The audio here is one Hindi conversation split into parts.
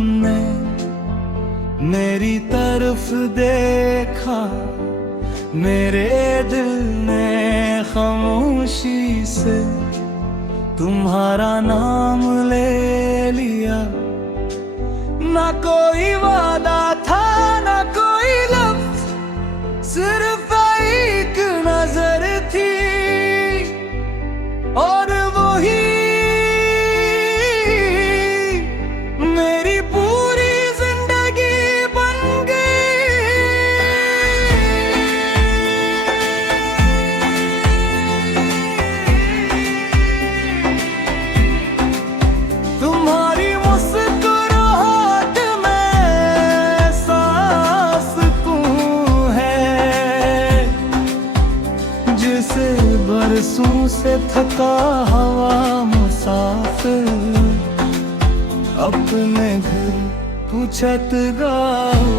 तुमने मेरी तरफ देखा, मेरे दिल ने खामोशी से तुम्हारा नाम ले लिया। ना कोई वादा था ना कोई लफ्ज़, सिर्फ एक नजर थी और वही मेरी पूरी जिंदगी बन गई। तुम्हारी मुस्कुराहट में सांस तू है, जिसे बरसों से थका हवा मुसाफिर अपने घर तू छत गाओ।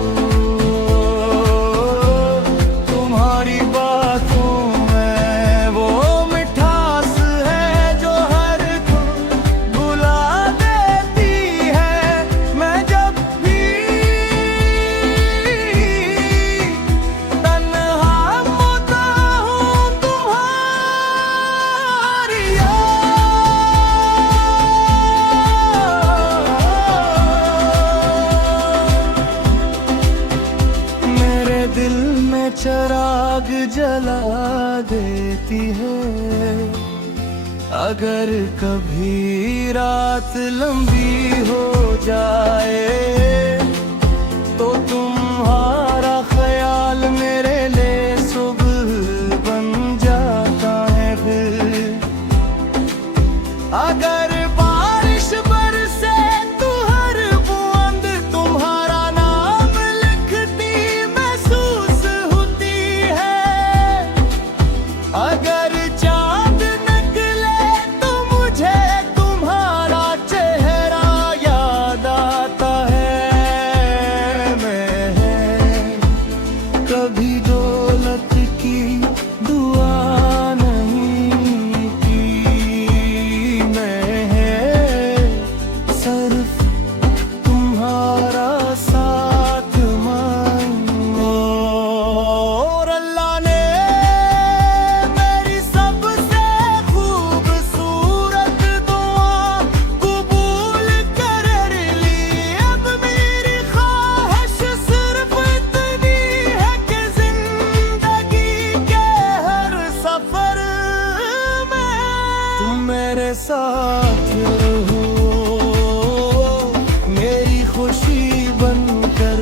तुम्हारी बातों में वो मिठास है जो हर को बुला देती है। मैं जब भी तन्हा होता हूँ तुम्हारी मेरे दिल में चिराग जला देती है। अगर कभी रात लंबी हो जाए तो तुम्हारा ख्याल मेरे लिए सुबह बन जाता है। फिर अगर बारिश बरसे तो हर बूंद तुम्हारा नाम लिखती महसूस होती है। अगर चांद निकले तो मुझे तुम्हारा चेहरा याद आता है। मैं कभी दौलत की दुआ नहीं की, मैं सिर्फ तुम्हारा साथ मांगो। और अल्लाह ने मेरी सबसे खूबसूरत दुआ कबूल कर ली। अब मेरी ख्वाहिश सिर्फ इतनी है कि जिंदगी के हर सफर में तुम मेरे साथ रहो, मेरी खुशी बनकर,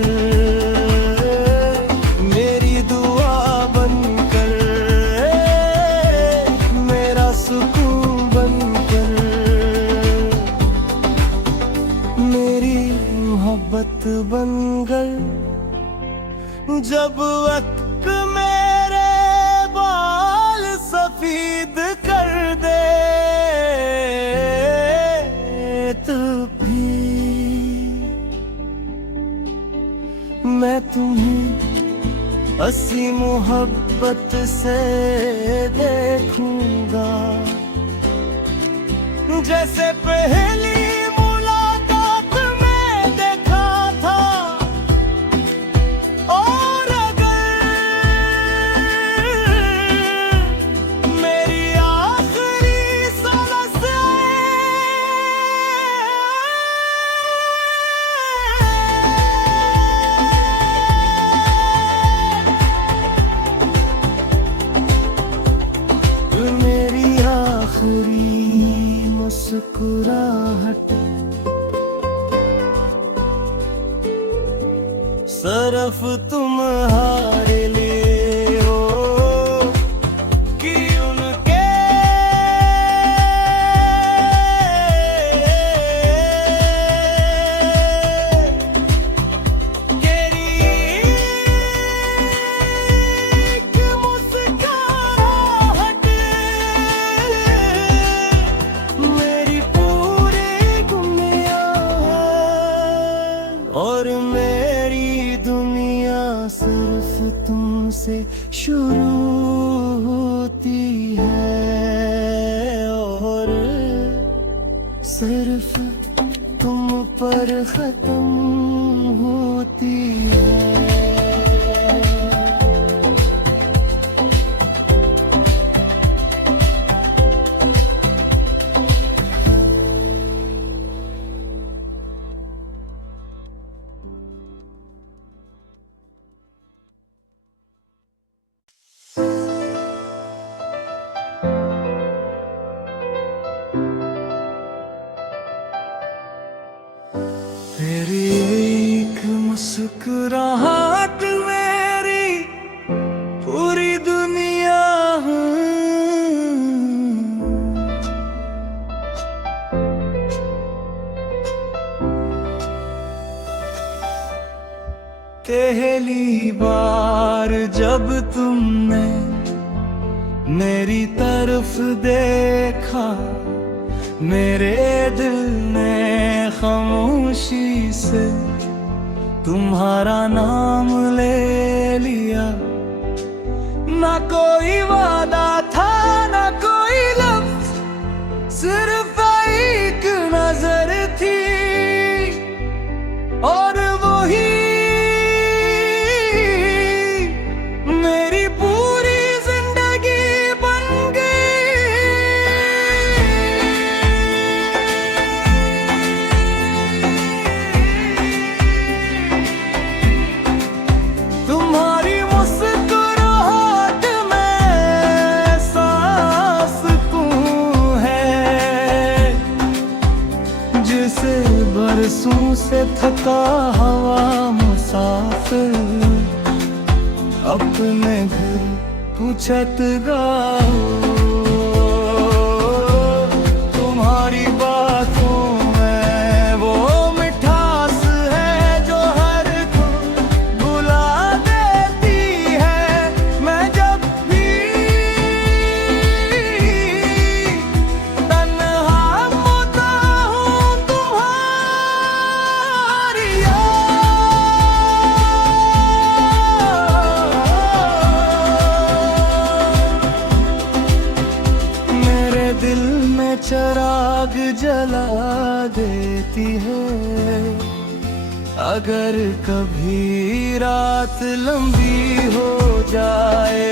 मेरी दुआ बनकर, मेरा सुकून बनकर, मेरी मोहब्बत बनकर। जब वक्त मेरे बाल सफेद कर दे तो भी मैं तुम्हें हंसी मोहब्बत से देखूंगा, जैसे पहली मुलाकात में देखा था। और अगर मेरी आखिरी सांस मेरी आखिरी मुस्कुराहट सिर्फ तुम्हारे लिए हो कि उनके तेरी एक मुस्कुराहट मेरी पूरी दुनिया है। और मेरी दुनिया सिर्फ तुमसे शुरू होती है और सिर्फ तुम पर खत्म होती है। तेरी एक मुस्कुराहट मेरी पूरी दुनिया पहली बार जब तुमने मेरी तरफ देखा, मेरे दिल ने खामोशी से तुम्हारा नाम ले लिया। ना कोई वादा था ना कोई लफ्ज, सिर्फ एक नजर थी और वही मेरी पूरी जिंदगी बन गई। तुम्हारी मुस्कुराहट में सांस तू है, जिसे बरसों से थका हवा मुसाफिर अपने घर तू छत गाओ। तुम्हारी बातों में वो मिठास है जो हर को बुला देती है। मैं जब भी तन्हा होता हूँ तुम्हारी मेरे दिल में चिराग जला देती है। अगर कभी रात लंबी हो जाए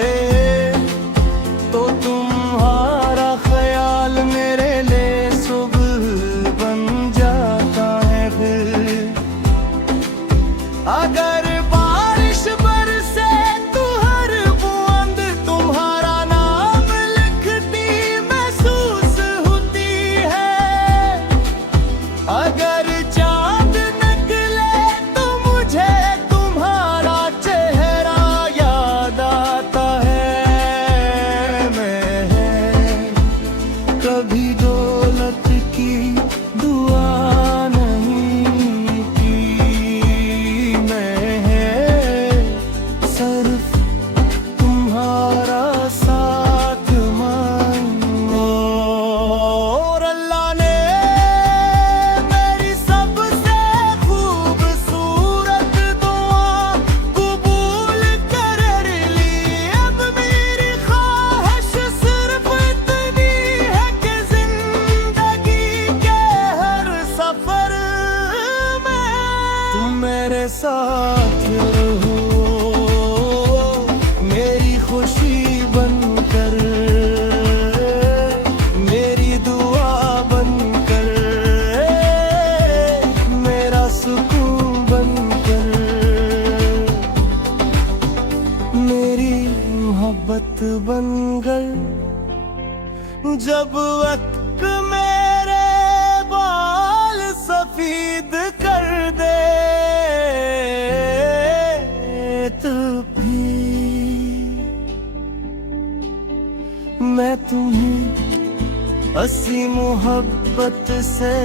तो तुम्हारा ख्याल मेरे लिए सुबह बन जाता है। फिर अगर बारिश बरसे तो हर बूंद तुम्हारा नाम लिखती महसूस होती है। अगर चांद निकले तो मुझे तुम्हारा चेहरा याद आता है। मैं कभी दौलत की दुआ नहीं की, मैं सिर्फ तुम्हारा साथ मांगो। और अल्लाह ने मेरी सबसे खूबसूरत दुआ कबूल कर ली। अब मेरी ख्वाहिश सिर्फ इतनी है कि जिंदगी के हर सफर में तुम मेरे साथ रहो, मेरी खुशी बनकर, मेरी दुआ बनकर, मेरा सुकून बनकर, मेरी मोहब्बत बनकर। जब वक्त मेरे बाल सफेद कर दे तो भी मैं तुम्हें हंसी मोहब्बत से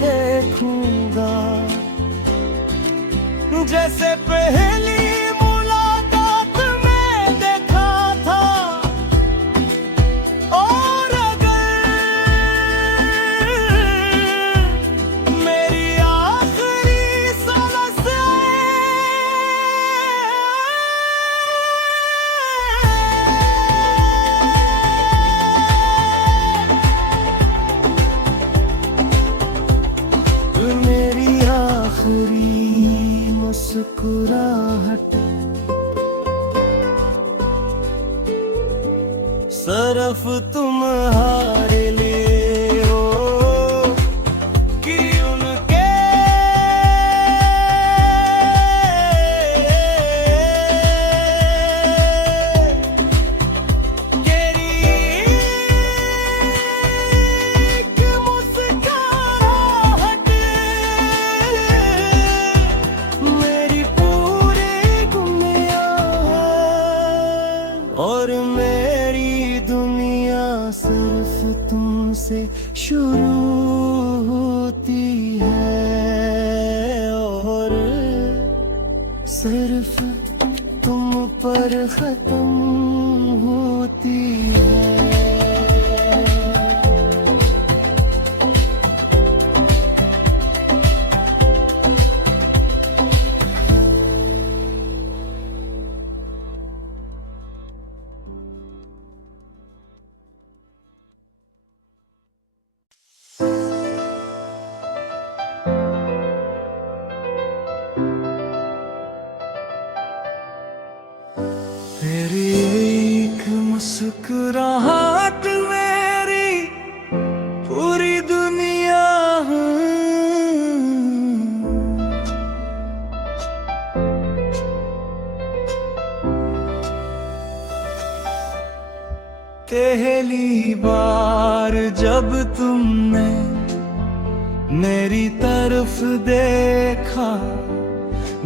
देखूंगा, जैसे पहली मुलाकात में देखा था। और अगर मेरी आखिरी सांस मेरी सिर्फ तुम पर खत्म होती है। तेरी एक मुस्कुराहट मेरी पूरी दुनिया पहली बार जब तुमने मेरी तरफ देखा,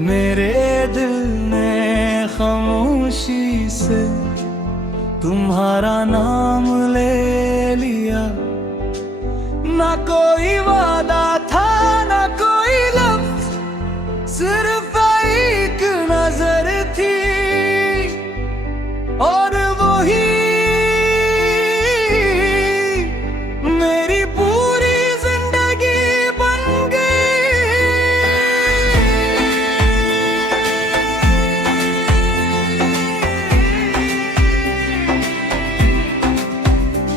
मेरे दिल ने खामोशी से तुम्हारा नाम ले लिया। ना कोई वादा था ना कोई लफ्ज, सिर्फ एक नजर थी और वही मेरी पूरी जिंदगी बन गई।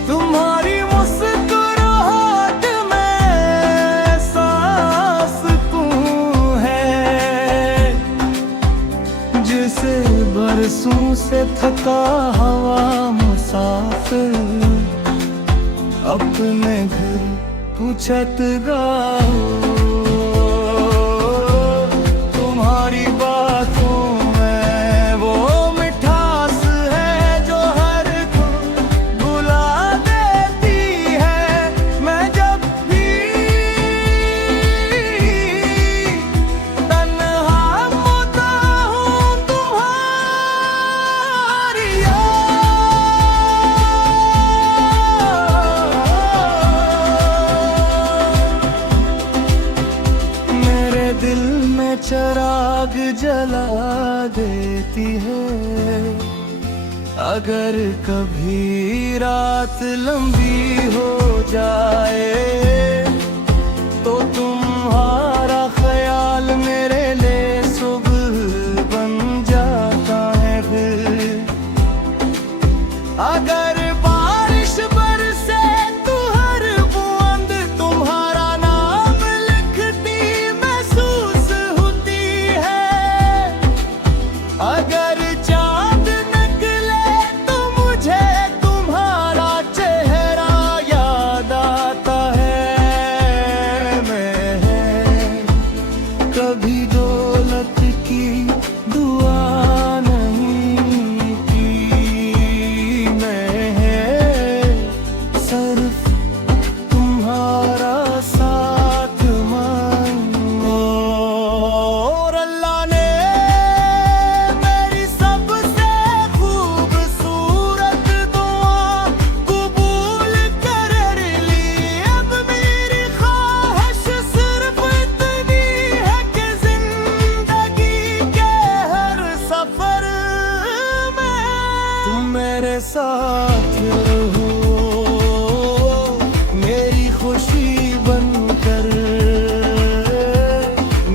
तुम्हारी मुस्कुराहट में सांस तू है, जिसे बरसों से थका हवा मुसाफिर अपने घर तू छत गाओ। तुम्हारी बातों में वो मिठास है जो हर को भुला देती है। मैं जब भी तन्हा होता हूँ तुम्हारी मेरे दिल में चिराग जला देती है। अगर कभी रात लंबी हो जाए तो तुम्हारा ख्याल मेरे लिए सुबह बन जाता है। फिर अगर बारिश बरसे तो हर बूंद तुम्हारा नाम लिखती महसूस होती है। अगर चांद निकले तो मुझे तुम्हारा चेहरा याद आता है। मैं कभी दौलत की दुआ नहीं की, मैं सिर्फ तुम्हारा साथ मांगो। और अल्लाह ने मेरी सबसे खूबसूरत दुआ कबूल कर ली। अब मेरी ख्वाहिश सिर्फ इतनी है कि जिंदगी के हर सफर में तुम मेरे साथ रहो, मेरी खुशी बनकर,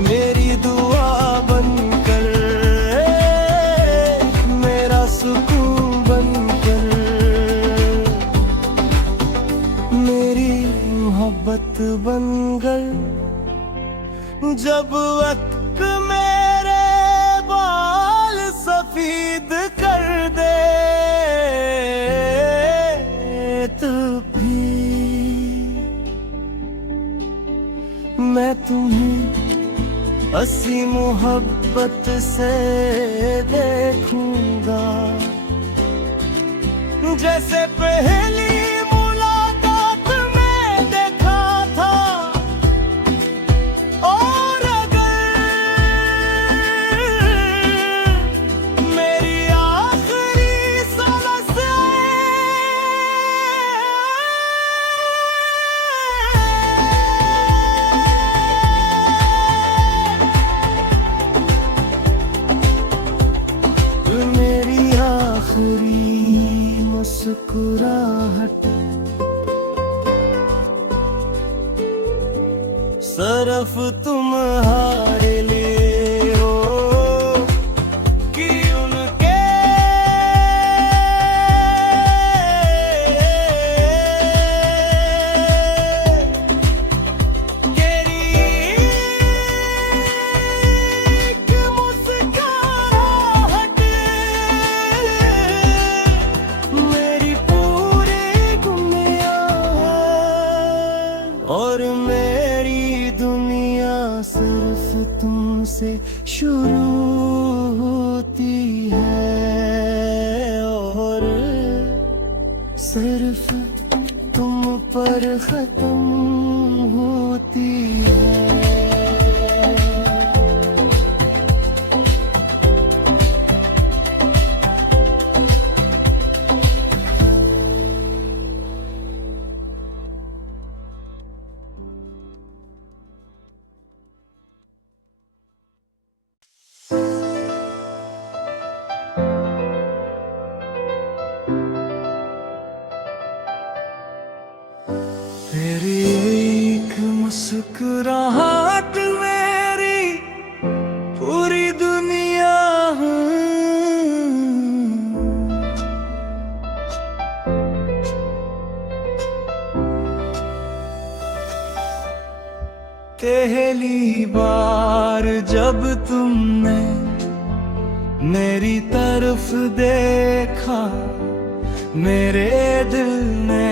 मेरी दुआ बनकर, मेरा सुकून बनकर, मेरी मोहब्बत बनकर। जब वक्त मेरे बाल सफेद कर दे तो भी मैं तुम्हें हंसी मोहब्बत से देखूंगा, जैसे पहली मुलाकात में देखा था। और अगर मेरी आखिरी सांस तुम्हारे लिए हो कि उनके एक मुस्कुराहट मेरी पूरी दुनिया है और मेरी दुनिया सिर्फ तुमसे शुरू होती है और सिर्फ तुम पर खत्म होती है। तेरी एक मुस्कुराहट मेरी पूरी दुनिया है। पहली बार जब तुमने मेरी तरफ देखा मेरे दिल ने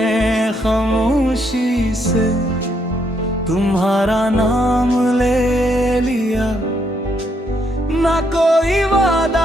खामोशी से तुम्हारा नाम ले लिया। ना कोई वादा